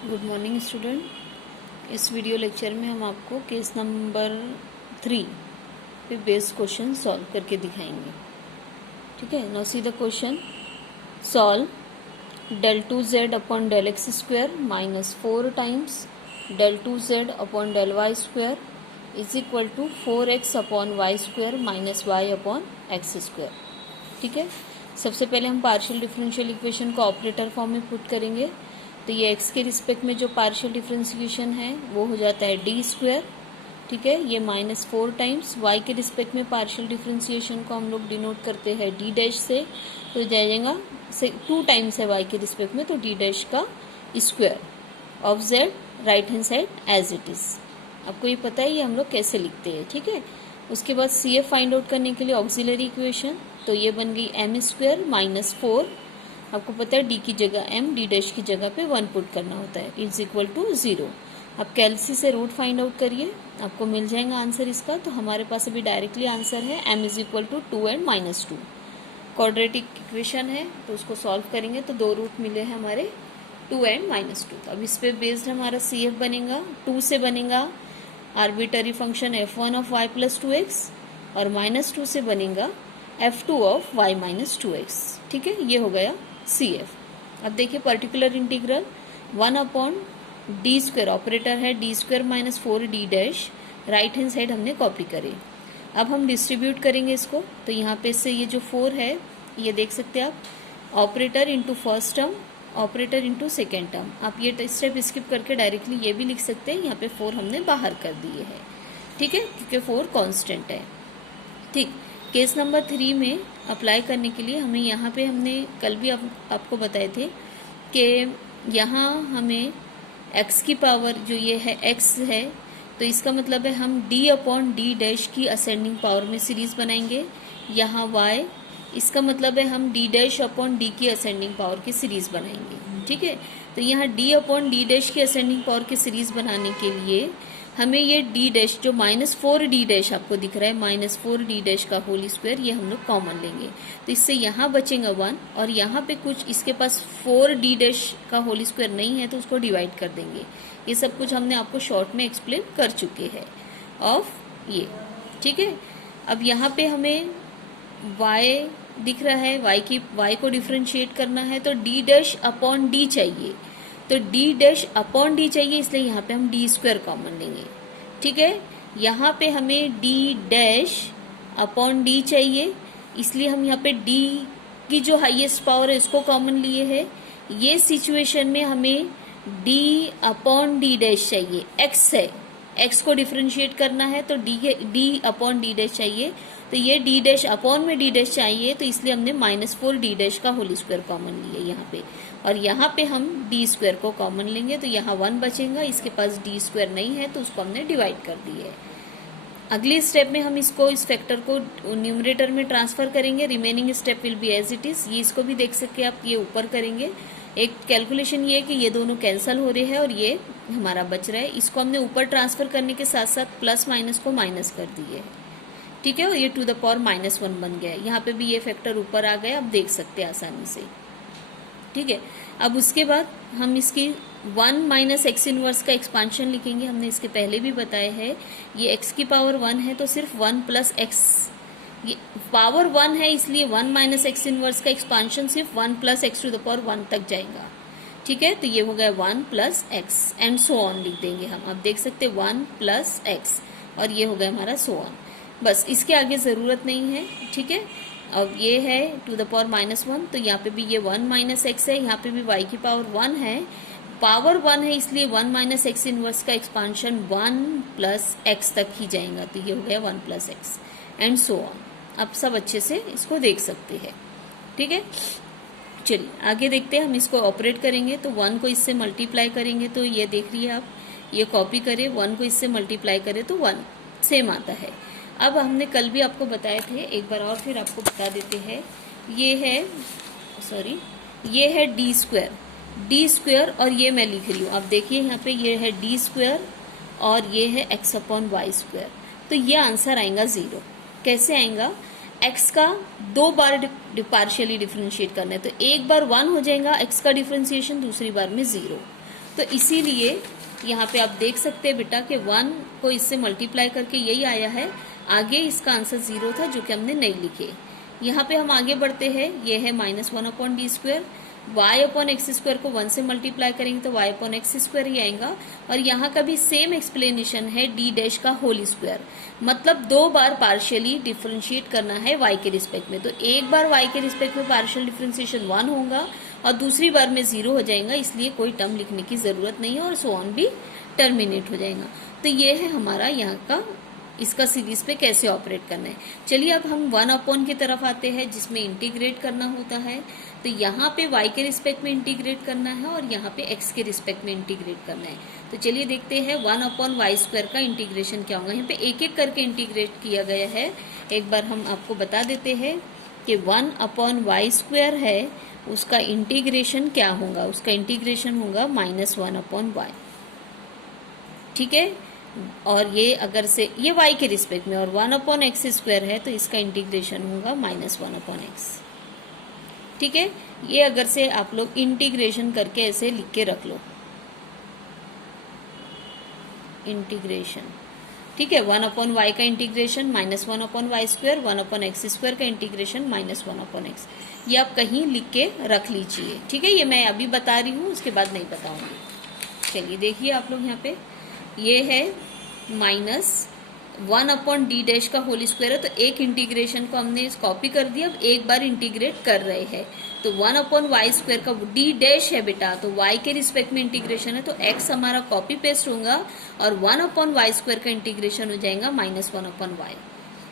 Good morning student. इस video lecture में हम आपको केस नंबर 3 पे बेस्ड क्वेश्चन सॉल्व करके दिखाएंगे। ठीक है, now see the question. Solve del 2z upon del x square minus 4 times del 2z upon del y square is equal to 4x upon y square minus y upon x square. ठीक है, सबसे पहले हम partial differential equation को operator form में put करेंगे। तो ये x के रिस्पेक्ट में जो पार्शियल डिफरेंशिएशन है वो हो जाता है डी स्क्वायर। ठीक है, ये माइनस 4 टाइम्स y के रिस्पेक्ट में पार्शियल डिफरेंशिएशन को हम लोग डिनोट करते हैं डी डैश से, तो जाएगा 2 टाइम्स है y के रिस्पेक्ट में, तो डी डैश का square of z right hand side as it is. आपको ये पता है ये हम लोग कैसे लिखते हैं। ठीक है, उसके बाद सी एफ फाइंड आउट करने के लिए ऑक्सिलरी इक्वेशन, तो ये बन गई एम स्क्वायर माइनस 4। आपको पता है डी की जगह एम, डी डैश की जगह पे 1 पुट करना होता है, इज इक्वल टू 0। अब कैलसी से रूट फाइंड आउट करिए, आपको मिल जाएगा आंसर इसका। तो हमारे पास अभी डायरेक्टली आंसर है m is equal to 2 and minus 2। Quadratic equation है तो उसको सॉल्व करेंगे तो 2 रूट मिले हैं हमारे 2 एंड माइनस 2। अब इस पे बेस्ड हमारा सी एफ बनेगा, 2 से बनेगा arbitrary function f1 of y plus 2x और माइनस 2 से बनेगा f2 of y minus 2x। ठीक है, ये हो गया सी एफ। अब देखिए particular integral 1 upon D square, operator है D square minus 4 D dash, right hand side हमने कॉपी करे। अब हम डिस्ट्रीब्यूट करेंगे इसको, तो यहाँ पे से ये जो 4 है ये देख सकते हैं आप, operator into first term, operator into second term. आप ये स्टेप स्किप करके डायरेक्टली ये भी लिख सकते हैं, यहाँ पे 4 हमने बाहर कर दिए हैं। ठीक है, क्योंकि 4 कांस्टेंट है। ठीक, केस नंबर 3 में अप्लाई करने के लिए हमें यहाँ पे हमने कल भी आपको बताए थे कि यहाँ हमें x की पावर जो ये है x है, तो इसका मतलब है हम d अपॉन डी डैश की असेंडिंग पावर में सीरीज बनाएंगे। यहाँ y, इसका मतलब है हम d डैश अपॉन डी की असेंडिंग पावर की सीरीज बनाएंगे। ठीक है, तो यहाँ d अपॉन डी डैश की असेंडिंग पावर की सीरीज बनाने के लिए हमें ये डी डैश जो माइनस 4 डी डैश आपको दिख रहा है, माइनस 4 डी डैश का होल स्क्वायर, ये हम लोग कॉमन लेंगे। तो इससे यहाँ बचेगा 1 और यहाँ पे कुछ इसके पास 4 डी डैश का होल स्क्वायर नहीं है तो उसको डिवाइड कर देंगे। ये सब कुछ हमने आपको शॉर्ट में एक्सप्लेन कर चुके हैं ऑफ ये। ठीक है, अब यहाँ पे हमें y दिख रहा है, y को डिफ्रेंशिएट करना है तो डी डैश अपॉन डी चाहिए, तो डी डैश अपॉन डी चाहिए, इसलिए यहाँ पे हम डी स्क्वायर कॉमन लेंगे। ठीक है, यहाँ पे हमें डी डैश अपॉन डी चाहिए, इसलिए हम यहाँ पे डी की जो हाईएस्ट पावर है इसको कॉमन लिए है। ये सिचुएशन में हमें डी अपॉन डी डैश चाहिए, एक्स है, एक्स को डिफ्रेंशिएट करना है तो डी अपॉन डी डैश चाहिए, तो ये डी डैश अपॉन में डी डैश चाहिए, तो इसलिए हमने माइनस 4 डी डैश का होल स्क्वायर कॉमन लिए यहाँ पे, और यहाँ पे हम डी स्क्वायर को कॉमन लेंगे तो यहाँ 1 बचेगा, इसके पास डी स्क्वायर नहीं है तो उसको हमने डिवाइड कर दिया है। अगली स्टेप में हम इसको इस फैक्टर को न्यूमरेटर में ट्रांसफर करेंगे, remaining step will be as it is. ये इसको भी देख सकते हैं आप, ये ऊपर करेंगे। एक कैलकुलेशन ये है कि ये दोनों कैंसिल हो रहे हैं और ये हमारा बच रहा है, इसको हमने ऊपर ट्रांसफर करने के साथ साथ प्लस माइनस को माइनस कर दिए है। ठीक है, और ये टू द पावर -1 बन गया है। यहाँ पे भी ये फैक्टर ऊपर आ गया, आप देख सकते हैं आसानी से। ठीक है, अब उसके बाद हम इसकी 1 माइनस एक्स इनवर्स का एक्सपांशन लिखेंगे। हमने इसके पहले भी बताया है, ये x की पावर 1 है तो सिर्फ 1 प्लस एक्स, ये पावर 1 है इसलिए 1 माइनस एक्स इनवर्स का एक्सपांशन सिर्फ 1 plus x to the power 1 तक जाएगा। ठीक है, तो ये हो गया 1 plus x and so on लिख देंगे हम। आप देख सकते हैं 1 प्लस एक्स और ये हो गया हमारा सो ऑन, बस इसके आगे ज़रूरत नहीं है। ठीक है, अब ये है टू द पावर -1, तो यहाँ पे भी ये 1 माइनस एक्स है, यहाँ पे भी y की पावर 1 है, पावर 1 है इसलिए 1 माइनस एक्स इनवर्स का एक्सपांशन 1 प्लस एक्स तक ही जाएगा, तो ये हो गया 1 plus x and so on. अब सब अच्छे से इसको देख सकते हैं। ठीक है, चलिए आगे देखते हैं। हम इसको ऑपरेट करेंगे तो 1 को इससे मल्टीप्लाई करेंगे तो ये देख रही है आप, ये कॉपी करें, 1 को इससे मल्टीप्लाई करें तो 1 सेम आता है। अब हमने कल भी आपको बताए थे, एक बार और फिर आपको बता देते हैं, ये है ये है डी स्क्वायर और ये मैं लिख रही हूँ, आप देखिए यहाँ पे ये है डी स्क्वायर और ये है एक्स अपॉन वाई स्क्वायर, तो ये आंसर आएगा 0। कैसे आएगा, x का 2 बार पार्शियली डिफ्रेंशिएट करना है, तो एक बार 1 हो जाएगा x का डिफ्रेंशिएशन, दूसरी बार में 0। तो इसीलिए यहाँ पे आप देख सकते हैं बेटा कि 1 को इससे मल्टीप्लाई करके यही आया है। आगे इसका आंसर 0 था जो कि हमने नहीं लिखे। यहाँ पे हम आगे बढ़ते हैं, ये है -1/d²। y upon x square को 1 से मल्टीप्लाई करेंगे तो y अपॉन एक्स स्क्वायर ही आएगा। और यहाँ का भी सेम एक्सप्लेनेशन है, d डैश का होल स्क्वायर, मतलब 2 बार पार्शियली डिफ्रेंशिएट करना है y के रिस्पेक्ट में। तो एक बार y के रिस्पेक्ट में पार्शियल डिफ्रेंशिएशन 1 होगा और दूसरी बार में 0 हो जाएगा, इसलिए कोई टर्म लिखने की जरूरत नहीं है और सो ऑन भी टर्मिनेट हो जाएगा। तो ये है हमारा यहाँ का, इसका सीरीज पे कैसे ऑपरेट करना है। चलिए अब हम 1 अपॉन की तरफ आते हैं जिसमें इंटीग्रेट करना होता है। तो यहाँ पे y के रिस्पेक्ट में इंटीग्रेट करना है और यहाँ पे x के रिस्पेक्ट में इंटीग्रेट करना है। तो चलिए देखते हैं 1/y² का इंटीग्रेशन क्या होगा। यहाँ पे एक एक करके इंटीग्रेट किया गया है। एक बार हम आपको बता देते हैं कि 1/y² है, उसका इंटीग्रेशन क्या होगा। उसका इंटीग्रेशन होगा -1/y, ठीक है। और ये अगर से ये y के रिस्पेक्ट में और 1/x² है तो इसका इंटीग्रेशन होगा -1/x, ठीक है। ये अगर से आप लोग इंटीग्रेशन करके ऐसे लिख के रख लो, इंटीग्रेशन, ठीक है। 1/y का इंटीग्रेशन -1/y², 1/x² का इंटीग्रेशन -1/x। ये आप कहीं लिख के रख लीजिए, ठीक है। ये मैं अभी बता रही हूँ, उसके बाद नहीं बताऊंगी। चलिए देखिए आप लोग यहाँ पे, ये है -1/d डैश का होल स्क्वायर है। तो एक इंटीग्रेशन को हमने कॉपी कर दिया, अब एक बार इंटीग्रेट कर रहे हैं। तो 1/y² का d डैश है बेटा, तो y के रिस्पेक्ट में इंटीग्रेशन है तो x हमारा कॉपी पेस्ट होगा और 1/y² का इंटीग्रेशन हो जाएगा -1/y।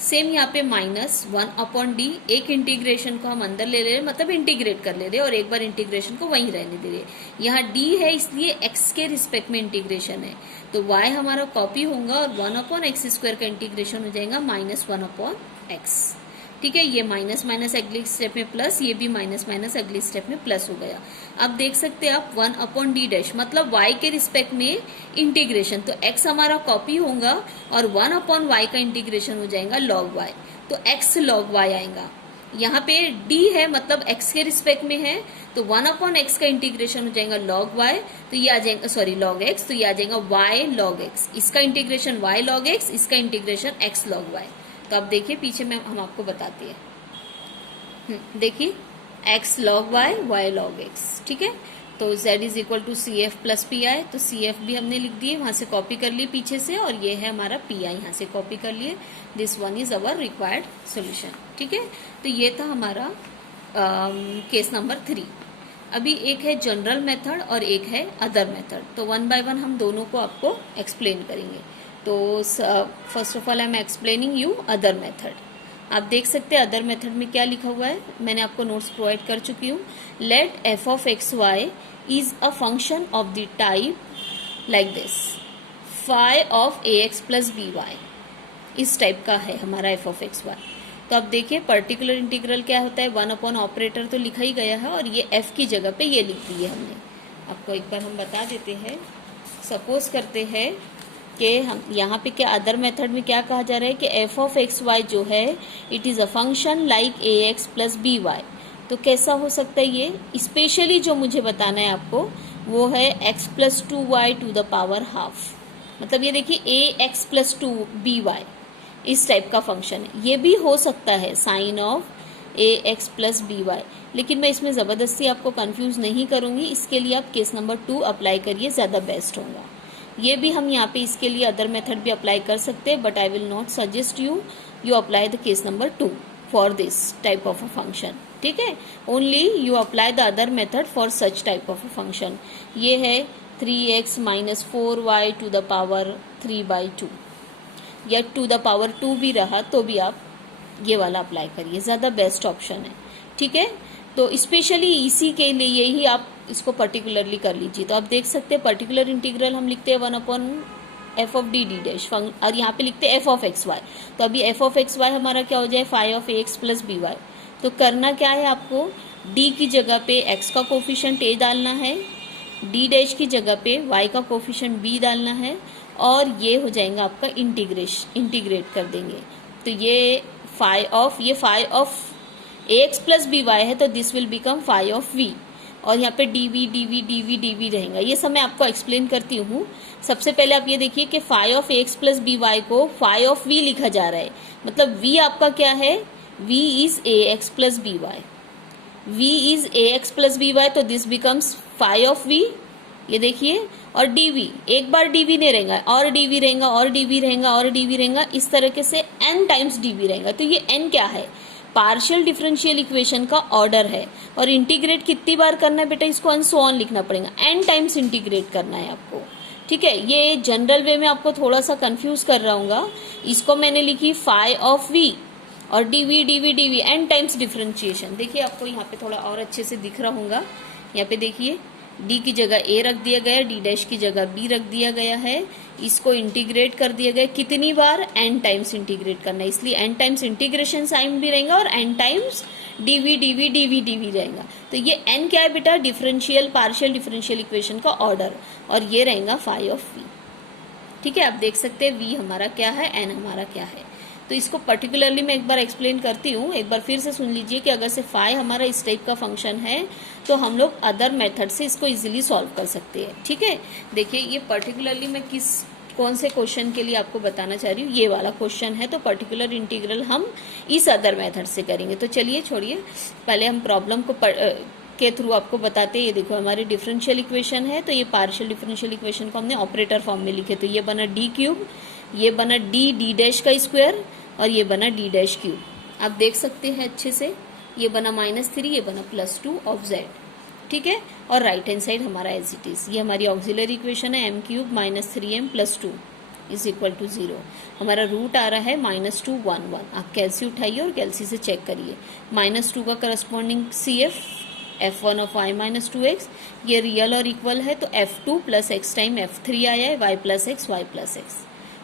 सेम यहाँ पे -1/d, एक इंटीग्रेशन को हम अंदर ले रहे हैं, मतलब इंटीग्रेट कर ले रहे हैं और एक बार इंटीग्रेशन को वहीं रहने दे रहे। यहाँ d है इसलिए x के रिस्पेक्ट में इंटीग्रेशन है, तो y हमारा कॉपी होगा और 1/x² का इंटीग्रेशन हो जाएगा -1/x, ठीक है। ये माइनस माइनस अगले स्टेप में प्लस, ये भी माइनस माइनस अगले स्टेप में प्लस हो गया। अब देख सकते हैं आप 1/d डैश मतलब y के रिस्पेक्ट में इंटीग्रेशन, तो x हमारा कॉपी होगा और 1/y का इंटीग्रेशन हो जाएगा log y, तो x log y आएगा। यहाँ पे d है मतलब x के रिस्पेक्ट में है, तो 1/x का इंटीग्रेशन हो जाएगा log y, तो ये आ जाएगा सॉरी log x, तो ये आ जाएगा y log x। इसका इंटीग्रेशन y log x, इसका इंटीग्रेशन x log y। तो अब देखिए पीछे में हम आपको बताते हैं, देखिए x log y, y log x, ठीक है। तो z is equal to CF plus PI, तो CF भी हमने लिख दिए, वहां से कॉपी कर लिए पीछे से, और ये है हमारा PI यहाँ से कॉपी कर लिए। This one is our required solution, ठीक है। तो ये था हमारा केस नंबर 3। अभी एक है जनरल मेथड और एक है अदर मेथड, तो 1 बाय 1 हम दोनों को आपको एक्सप्लेन करेंगे। तो first of all I am explaining you other method. आप देख सकते हैं अदर मेथड में क्या लिखा हुआ है, मैंने आपको नोट्स प्रोवाइड कर चुकी हूँ। Let f of x y is a function of the type like this, phi of ax plus by, इस टाइप का है हमारा f of x y। तो अब देखिए पर्टिकुलर इंटीग्रल क्या होता है, 1 ऑपरेटर तो लिखा ही गया है और ये f की जगह पे ये लिख दी है हमने। आपको एक बार हम बता देते हैं, सपोज करते हैं कि हम यहाँ पे क्या अदर मेथड में क्या कहा जा रहा है कि f of x y जो है it is a function like ax plus by। तो कैसा हो सकता है ये, स्पेशली जो मुझे बताना है आपको वो है x plus 2y to the power half, मतलब ये देखिए ax प्लस 2by, इस टाइप का फंक्शन है। ये भी हो सकता है sine of ax plus by, लेकिन मैं इसमें ज़बरदस्ती आपको कंफ्यूज नहीं करूँगी, इसके लिए आप केस नंबर 2 अप्लाई करिए, ज़्यादा बेस्ट होगा। ये भी हम यहाँ पे इसके लिए अदर मेथड भी अप्लाई कर सकते हैं, but I will not suggest you apply the case number 2 for this type of a function, ठीक है। Only you apply the other method for such type of a function. ये है 3x minus 4y to the power 3/2, या to the power 2 भी रहा तो भी आप ये वाला अप्लाई करिए, ज़्यादा बेस्ट ऑप्शन है, ठीक है। तो स्पेशली इसी के लिए ही आप इसको पर्टिकुलरली कर लीजिए। तो आप देख सकते हैं पर्टिकुलर इंटीग्रल हम लिखते हैं 1/f of d डैश, और यहाँ पे लिखते हैं f of x y। तो अभी f of x y हमारा क्या हो जाए, phi of ax plus by। तो करना क्या है आपको, d की जगह पे x का कोफिशिएंट a डालना है, d डैश की जगह पे y का कोफिशिएंट b डालना है, और ये हो जाएगा आपका इंटीग्रेट कर देंगे। तो ये phi of ax plus by है, तो this will become phi of v। और यहाँ पे dv dv dv dv रहेगा। ये सब मैं आपको एक्सप्लेन करती हूँ। सबसे पहले आप ये देखिए कि phi of x plus B y को फाई ऑफ v लिखा जा रहा है, मतलब v आपका क्या है, v is A X plus B Y, v is A X plus B Y, तो this becomes phi of v, ये देखिए। और dv, एक बार dv नहीं रहेगा, और dv रहेगा, और dv रहेगा, और dv रहेगा, इस तरीके से n टाइम्स dv रहेगा। तो ये n क्या है, पार्शियल डिफरेंशियल इक्वेशन का ऑर्डर है। और इंटीग्रेट कितनी बार करना है बेटा, इसको एंड सो ऑन लिखना पड़ेगा, n टाइम्स इंटीग्रेट करना है आपको, ठीक है। ये जनरल वे में आपको थोड़ा सा कंफ्यूज कर रहा हूँ। इसको मैंने लिखी फाई ऑफ v और dv dv dv n times differentiation. देखिए आपको यहाँ पे थोड़ा और अच्छे से दिख रहा होगा। यहाँ पे देखिए d की जगह a रख दिया गया है, d डैश की जगह b रख दिया गया है, इसको इंटीग्रेट कर दिया गया। कितनी बार, n टाइम्स इंटीग्रेट करना है, इसलिए n टाइम्स इंटीग्रेशन साइन भी रहेगा और n times dv dv dv dv रहेगा। तो ये n क्या है बेटा, डिफरेंशियल पार्शियल डिफरेंशियल इक्वेशन का ऑर्डर, और ये रहेगा फाई ऑफ v, ठीक है। आप देख सकते हैं v हमारा क्या है, n हमारा क्या है। तो इसको पर्टिकुलरली मैं एक बार एक्सप्लेन करती हूँ, एक बार फिर से सुन लीजिए कि अगर से फाई हमारा इस टाइप का फंक्शन है तो हम लोग अदर मेथड से इसको इजीली सॉल्व कर सकते हैं, ठीक है। देखिए ये पर्टिकुलरली मैं कौन से क्वेश्चन के लिए आपको बताना चाह रही हूँ, ये वाला क्वेश्चन है, तो पर्टिकुलर इंटीग्रल हम इस अदर मेथड से करेंगे। तो चलिए छोड़िए, पहले हम प्रॉब्लम को के थ्रू आपको बताते हैं। ये देखो हमारी डिफरेंशियल इक्वेशन है, तो ये पार्शियल डिफरेंशियल इक्वेशन को हमने ऑपरेटर फॉर्म में लिखे, तो ये बना डी क्यूब, ये बना डी डी डैश का स्क्वायर, और ये बना डी डैश क्यूब। आप देख सकते हैं अच्छे से, ये बना -3, ये बना +2 ऑफ z, ठीक है। और राइट हैंड साइड हमारा एज इट इज, ये हमारी ऑक्सिलरी इक्वेशन है, m³ - 3m + 2 = 0। हमारा रूट आ रहा है -2 1 1। आप कैलसी उठाइए और कैलसी से चेक करिए। -2 का corresponding CF f1 of y - 2x, ये रियल और इक्वल है, तो f2 + x टाइम f3 आया है, y + x y + x।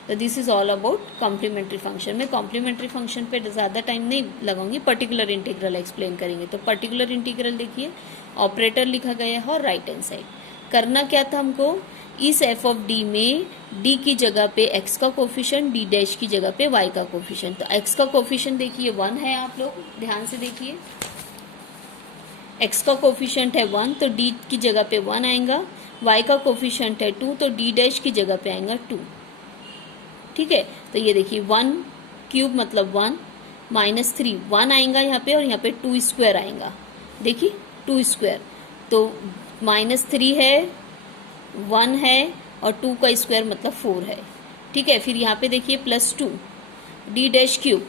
तो this is all about complementary function. मैं कॉम्प्लीमेंट्री फंक्शन पे ज़्यादा टाइम नहीं लगाऊंगी, पर्टिकुलर इंटीग्रल एक्सप्लेन करेंगे। तो पर्टिकुलर इंटीग्रल देखिए, ऑपरेटर लिखा गया है और राइट हैंड साइड करना क्या था हमको, इस f ऑफ d में d की जगह पे x का कोफिशिएंट, d डैश की जगह पे y का कोफिशिएंट। तो x का कोफिशिएंट देखिए 1 है, आप लोग ध्यान से देखिए, x का कोफिशिएंट है 1, तो d की जगह पे 1 आएगा, y का कोफिशिएंट है 2, तो d डैश की जगह पे आएगा 2, ठीक है। तो ये देखिए 1³ मतलब 1, -3 1 आएगा यहाँ पे, और यहाँ पे 2 स्क्वायर आएगा, देखिए 2 स्क्वायर, तो -3 है, 1 है, और 2 का स्क्वायर मतलब 4 है, ठीक है। फिर यहाँ पे देखिए +2 d डैश क्यूब,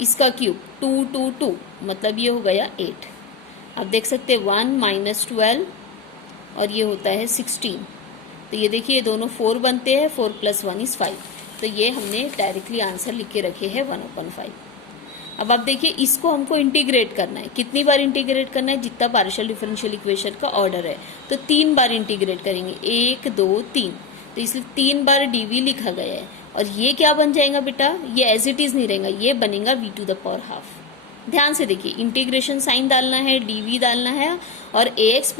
इसका क्यूब 2 2 2 मतलब ये हो गया 8। आप देख सकते हैं 1 - 12 और ये होता है 16। तो ये देखिए दोनों 4 बनते हैं, 4 + 1 = 5। तो ये हमने डायरेक्टली आंसर लिख के रखे हैं 1/5। अब आप देखिए इसको हमको इंटीग्रेट करना है, कितनी बार इंटीग्रेट करना है, जितना पार्शियल डिफरेंशियल इक्वेशन का ऑर्डर है, तो 3 बार इंटीग्रेट करेंगे, 1 2 3। तो इसलिए 3 बार dv लिखा गया है। और ये क्या बन जाएगा बेटा, ये एज इट इज नहीं रहेगा, ये बनेगा v²। ध्यान से देखिए, इंटीग्रेशन साइन डालना है, dv डालना है, और ax +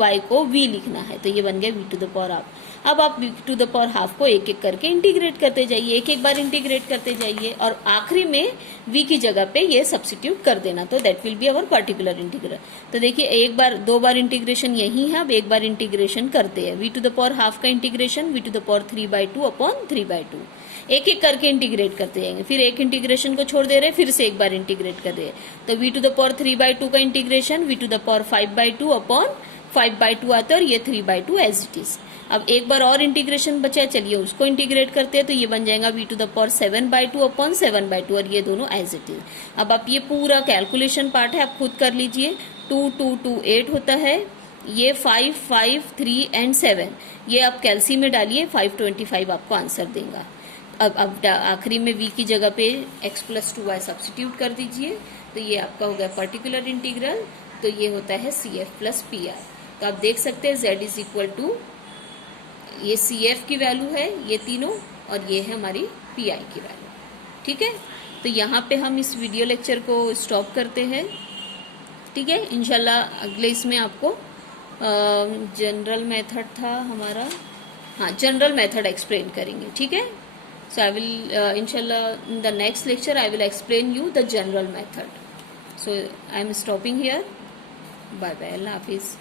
by को v लिखना है, तो ये बन गया v²। अब आप v² को एक एक करके इंटीग्रेट करते जाइए, एक एक बार इंटीग्रेट करते जाइए, और आखिरी में v की जगह पे ये सब्स्टिट्यूट कर देना, तो that will be our particular integral. तो देखिए एक बार 2 बार इंटीग्रेशन यही है, अब एक बार इंटीग्रेशन करते हैं, v² का इंटीग्रेशन v³/2/3/2, एक एक करके इंटीग्रेट करते जाएंगे। फिर एक इंटीग्रेशन को छोड़ दे रहे, फिर से एक बार इंटीग्रेट कर रहे हैं, तो v⁴/2 का इंटीग्रेशन v⁵/2/5/2 आता है, और ये 3/2 एज इट इज। अब एक बार और इंटीग्रेशन बचा है, चलिए उसको इंटीग्रेट करते हैं, तो ये बन जाएगा v⁴7/2/7/2, और ये दोनों एज इट इज। अब आप ये पूरा कैलकुलेशन पार्ट है, आप खुद कर लीजिए। 2 2 2 8 होता है, ये 5 5 3 एंड 7, ये आप कैलसी में डालिए, 525 आपको आंसर देगा। अब आखिरी में v की जगह पे x + 2y सब्स्टिट्यूट कर दीजिए, तो ये आपका हो गया पर्टिकुलर इंटीग्रल। तो ये होता है CF + PR। तो आप देख सकते हैं z = ये CF की वैल्यू है, ये तीनों, और ये है हमारी PI की वैल्यू, ठीक है। तो यहाँ पे हम इस वीडियो लेक्चर को स्टॉप करते हैं, ठीक है। इंशाल्लाह अगले इसमें आपको जनरल मेथड था हमारा, हाँ जनरल मेथड एक्सप्लेन करेंगे, ठीक है। So I will inshallah in the next lecture I will explain you the general method. So I am stopping here. Bye bye. Allah Hafiz.